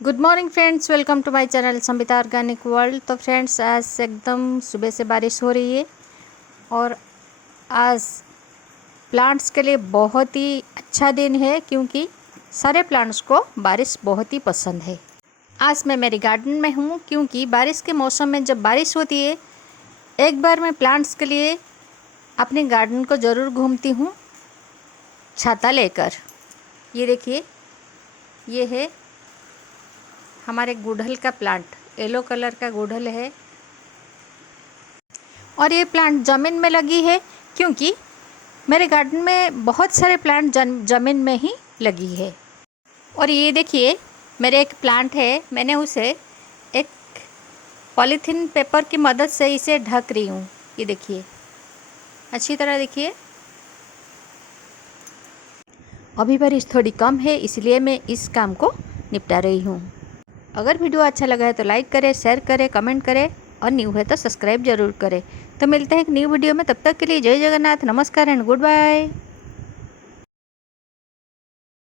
Good morning friends, welcome to my channel Sambita organic world. तो friends, आज एकदम सुबह से बारिश हो रही है और आज प्लांट्स के लिए बहुत ही अच्छा दिन है क्योंकि सारे प्लांट्स को बारिश बहुत ही पसंद है। आज मैं मेरे गार्डन में हूँ क्योंकि बारिश के मौसम में जब बारिश होती है एक बार मैं प्लांट्स के लिए अपने गार्डन को ज़रूर घूमती हूँ छाता लेकर। ये देखिए, ये है हमारे गुड़हल का प्लांट, येलो कलर का गुड़हल है और ये प्लांट ज़मीन में लगी है क्योंकि मेरे गार्डन में बहुत सारे प्लांट ज़मीन में ही लगी है। और ये देखिए, मेरे एक प्लांट है, मैंने उसे एक पॉलीथीन पेपर की मदद से इसे ढक रही हूँ। ये देखिए, अच्छी तरह देखिए। अभी बारिश थोड़ी कम है इसलिए मैं इस काम को निपटा रही हूँ। अगर वीडियो अच्छा लगा है तो लाइक करें, शेयर करें, कमेंट करें और न्यू है तो सब्सक्राइब जरूर करें। तो मिलते हैं एक न्यू वीडियो में, तब तक के लिए जय जगन्नाथ, नमस्कार एंड गुड बाय।